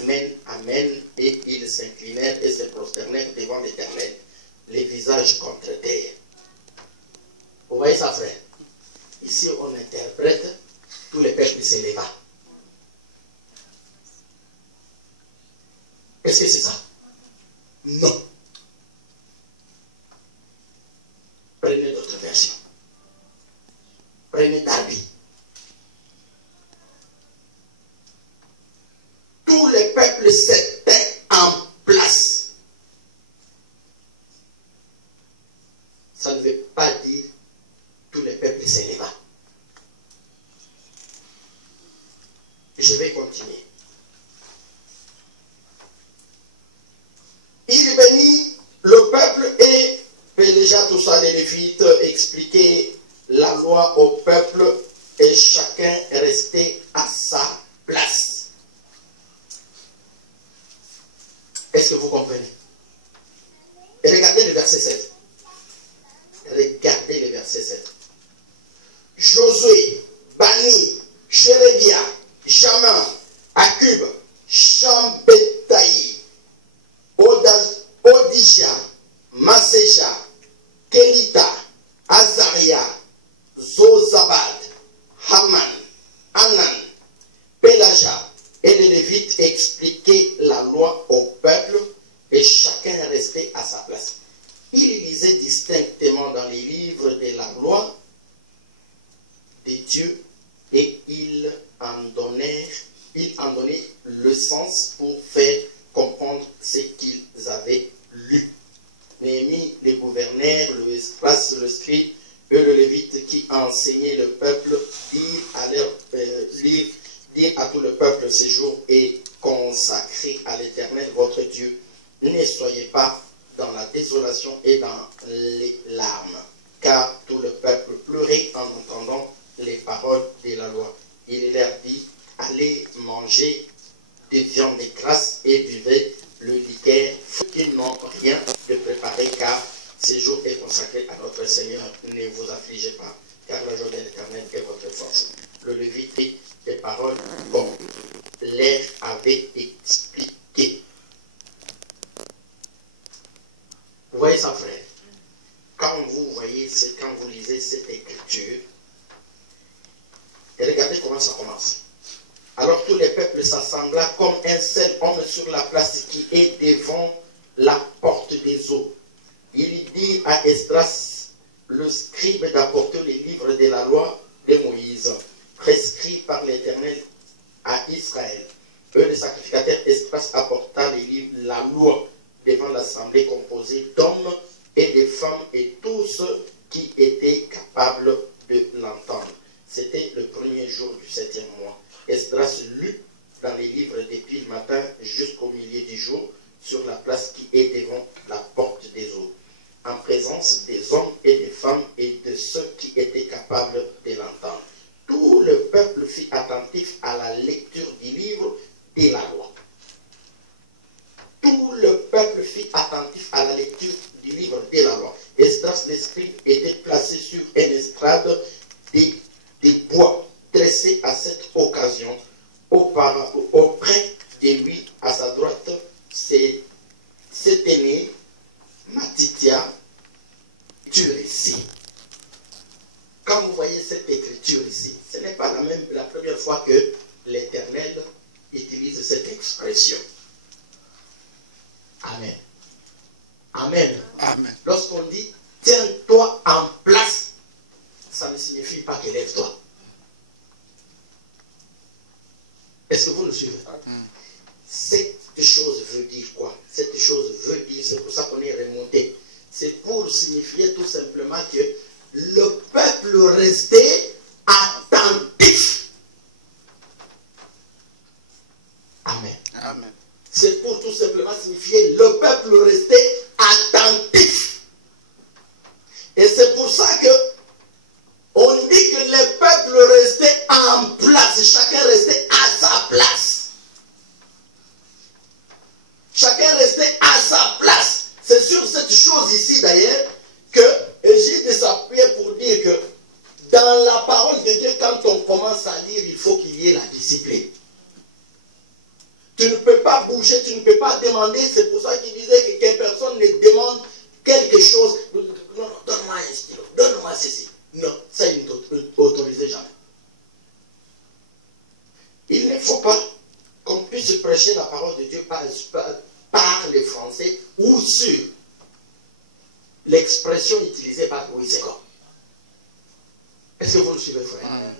Amen, Amen. Et ils s'inclinèrent et se prosternèrent devant l'Éternel, les visages contre terre. Vous voyez ça, frère? Ici, on interprète, tous les peuples s'élèvent. Est-ce que c'est ça? Non. Prenez d'autres versions. Prenez Darby. Tous les peuples s'étaient en place. Ça ne veut pas dire tous les peuples s'élèvent. Je vais continuer. Il bénit le peuple et fait déjà tout ça, les Lévites, expliquer la loi au peuple et chacun restait à sa place. Est-ce que vous comprenez? Et regardez le verset 7. Regardez le verset 7. Josué, Bani, Chérébia, Jamin, Akub, Chambetaï, Odisha, Maseja, Kelita, Azaria, Zozabad, Haman, Anan, Pelaja, et les Lévites expliquaient la loi au peuple et chacun restait à sa place. Ils lisaient distinctement dans les livres de la loi de Dieu et ils en donnaient le sens pour faire comprendre ce qu'ils avaient lu. Néhémie, les gouverneurs, le Esdras, le scribe et le lévite qui enseignaient le peuple dire à tout le peuple ce jour est consacré à l'Éternel votre Dieu. Ne soyez pas dans la désolation et dans les larmes, car tout le peuple pleurait en entendant les paroles de la loi. Il leur dit, allez manger des viandes grasses et buvez le liqueur, qu'ils n'ont rien de préparé, car ce jour est consacré à notre Seigneur. Ne vous affligez pas, car la joie de l'Éternel est votre force. Le Lévite dit des paroles comme l'air avait expliqué. Vous voyez ça, frère? Quand vous lisez cette écriture, et regardez comment ça commence. Alors tout le peuple s'assembla comme un seul homme sur la place qui est devant la porte des eaux. Il dit à Esdras, le scribe, d'apporter les livres de la loi de Moïse, prescrit par l'Éternel à Israël. Le sacrificateur Esdras apporta les livres, la loi, devant l'assemblée composée d'hommes et de femmes et tous qui étaient capables de l'entendre. C'était le premier jour du 7e mois. Esdras lut dans les livres depuis le matin jusqu'au milieu du jour sur la place qui est devant la porte des eaux, en présence des hommes et des femmes et de ceux qui étaient capables de l'entendre. Tout le peuple fut attentif à la lecture du livre de la loi. Tout le peuple fut attentif à la lecture du livre de la loi. Esdras le scribe était placé sur une estrade des bois dressés à cette occasion. Auprès de lui, à sa droite, s'éteignait Matitia du récit. Quand vous voyez cette écriture ici, ce n'est pas la première fois que l'Éternel utilise cette expression. Amen. Amen. Amen. Lorsqu'on dit tiens-toi en place, ça ne signifie pas que lève-toi. Est-ce que vous nous suivez? Cette chose veut dire quoi? Cette chose veut dire, c'est pour ça qu'on est remonté. C'est pour signifier tout simplement que le peuple restait attentif. Amen. Amen. C'est pour tout simplement signifier le peuple restait attentif. Et c'est pour ça que on dit que le peuple restait en place. Chacun restait à sa place. Chacun restait à sa place. C'est sur cette chose ici d'ailleurs que j'ai s'appuie pour dire que dans la parole de Dieu, quand on commence à lire, il faut qu'il y ait la discipline. Tu ne peux pas bouger, tu ne peux pas demander. C'est pour ça qu'il disait que personne ne demande quelque chose. Non, donne-moi un stylo, donne-moi ceci. Non, ça il n'autorisait jamais. Il ne faut pas qu'on puisse prêcher la parole de Dieu par les Français ou sur l'expression utilisée par Louis II. Est-ce que vous le suivez, frère? Amen.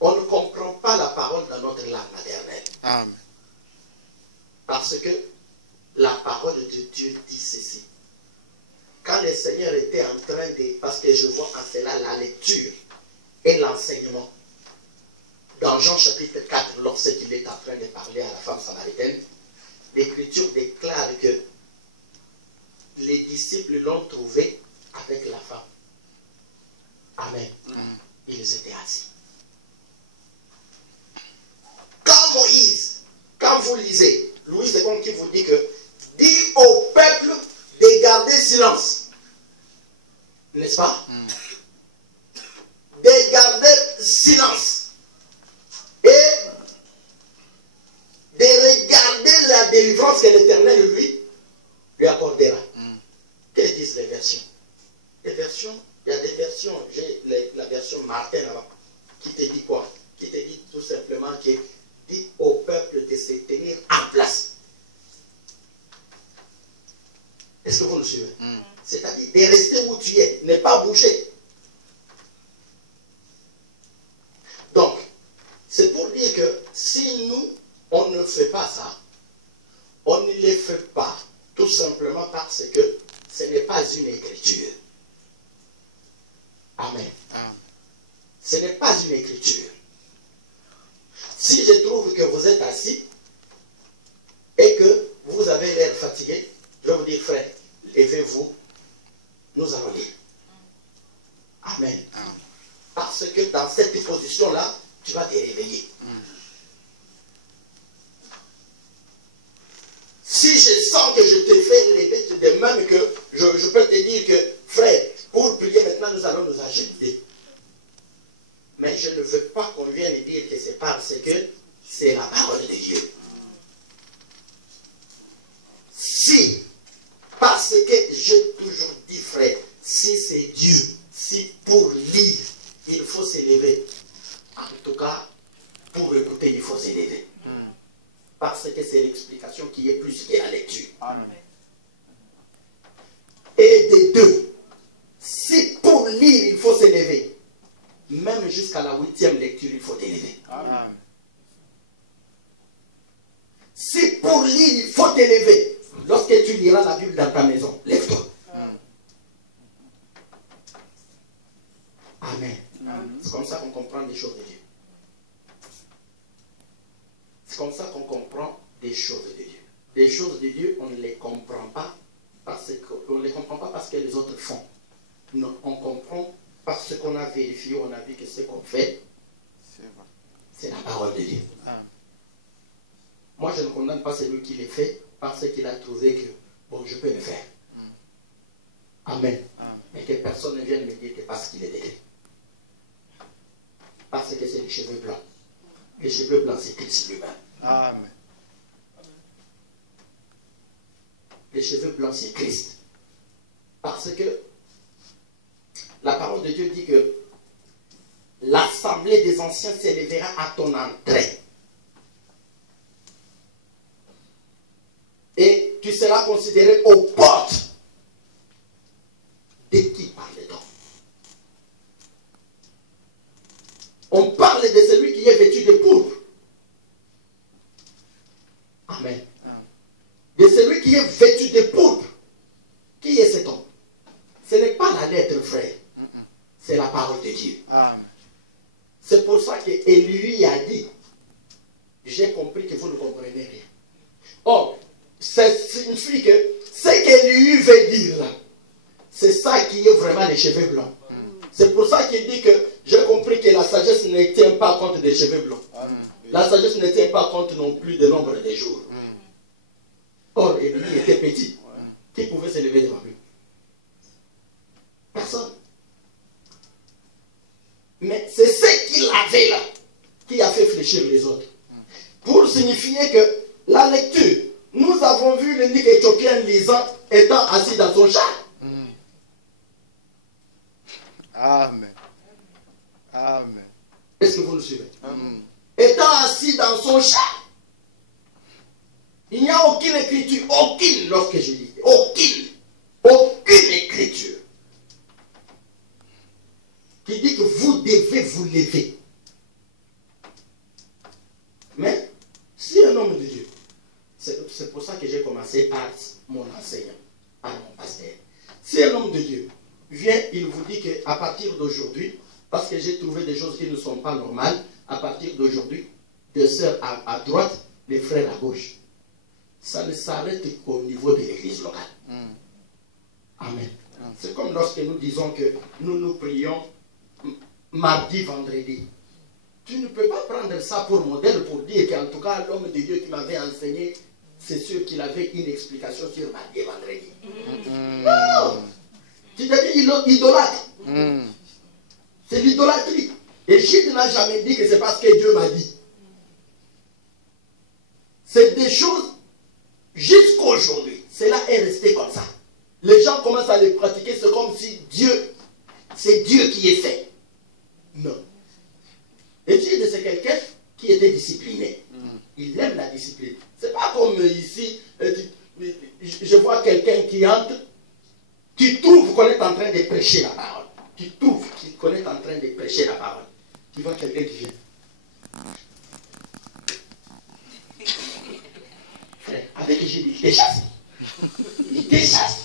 On ne comprend pas la parole dans notre langue maternelle. Amen. Parce que la parole de Dieu dit ceci. Quand le Seigneur était en train de... Parce que je vois en cela la lecture et l'enseignement. Dans Jean chapitre 4, lorsqu'il est en train de parler à la femme samaritaine, l'Écriture déclare que les disciples l'ont trouvé avec la femme. Amen. Ils étaient assis. Quand Moïse, quand vous lisez, Louis II qui vous dit que dit au peuple de garder silence. N'est-ce pas? De garder silence. Et de regarder la délivrance que l'Éternel lui accordera. Que disent les versions? Les versions, il y a des versions, j'ai la version Martin là-bas, qui te dit quoi? Qui te dit tout simplement que dit au peuple de se tenir en place. Est-ce que vous nous suivez? C'est-à-dire de rester où tu es, ne pas bouger. Donc, c'est pour dire que si nous, on ne fait pas ça, on ne le fait pas tout simplement parce que ce n'est pas une écriture. Amen. Ce n'est pas une écriture. Si je trouve que vous êtes assis et que vous avez l'air fatigué, je vais vous dire, frère, levez-vous, nous allons lire. Amen. Parce que dans cette position-là, tu vas te réveiller. Si je sens que je te fais lever, de même que je peux te dire que, frère, pour prier maintenant, nous allons nous agiter. Mais je ne veux pas qu'on vienne dire que c'est parce que c'est la parole de Dieu. Si, parce que j'ai toujours dit, frère, si c'est Dieu, si pour lire, il faut s'élever. En tout cas, pour écouter, il faut s'élever. Parce que c'est l'explication qui est plus que la lecture. Amen. Et des deux, si pour lire, il faut s'élever, même jusqu'à la 8e lecture, il faut t'élever. Amen. Si pour lire, il faut t'élever, lorsque tu liras la Bible dans ta maison, lève-toi. Amen. C'est comme ça qu'on comprend les choses de Dieu. C'est comme ça qu'on comprend des choses de Dieu. Les choses de Dieu, on ne les comprend pas parce que les autres font. Non, on comprend parce qu'on a vérifié, on a vu que ce qu'on fait, c'est la parole de Dieu. Moi, je ne condamne pas celui qui le fait parce qu'il a trouvé que, bon, je peux le faire. Amen. Mais que personne ne vienne me dire que parce qu'il est aidé. Parce que c'est les cheveux blancs. Les cheveux blancs, c'est Christ lui-même. Amen. Les cheveux blancs, c'est Christ. Parce que la parole de Dieu dit que l'assemblée des anciens s'élèvera à ton entrée. Et tu seras considéré aux portes. De qui parle-t-on? On parle de celui qui est vêtu de pourpre. Amen. De celui qui est vêtu de pourpre. Qui est cet homme? Ce n'est pas la lettre, frère. C'est la parole de Dieu. C'est pour ça qu'Élie a dit, j'ai compris que vous ne comprenez rien. Or, ça signifie que ce qu'Élie veut dire là, c'est ça qui est vraiment les cheveux blancs. C'est pour ça qu'il dit que j'ai compris que la sagesse ne tient pas compte des cheveux blancs. La sagesse ne tient pas compte non plus du nombre des jours. Or, Élie était petit. Qui pouvait se lever devant lui? Personne. Mais c'est ce qu'il avait là qui a fait fléchir les autres. Pour signifier que La lecture. Nous avons vu l'unique éthiopien lisant étant assis dans son char. Amen. Amen. Est-ce que vous nous suivez? Étant assis dans son char. Il n'y a aucune écriture, aucune, lorsque je dis, aucune écriture qui dit que vous devez vous lever. Mais, si un homme de Dieu, c'est pour ça que j'ai commencé par mon enseignant, par mon pasteur. Si un homme de Dieu vient, il vous dit qu'à partir d'aujourd'hui, parce que j'ai trouvé des choses qui ne sont pas normales, à partir d'aujourd'hui, des sœurs à droite, les frères à gauche. Ça ne s'arrête qu'au niveau de l'église locale. Amen. C'est comme lorsque nous disons que nous prions mardi, vendredi. Tu ne peux pas prendre ça pour modèle pour dire qu'en tout cas, l'homme de Dieu qui m'avait enseigné, c'est sûr qu'il avait une explication sur mardi et vendredi. Non! Tu deviens idolâtre. C'est l'idolâtrie. Et Gide n'a jamais dit que c'est parce que Dieu m'a dit. C'est des choses jusqu'aujourd'hui. Cela est resté comme ça. Les gens commencent à les pratiquer, c'est comme si c'est Dieu qui est fait. Non. Et Gide, c'est quelqu'un qui était discipliné. Il aime la discipline. C'est pas comme ici, je vois quelqu'un qui entre, qui trouve qu'on est en train de prêcher la parole. Qui trouve qu'on est en train de prêcher la parole. Tu vois quelqu'un qui vient. Frère, avec Jésus, il te chasse. Il te chasse.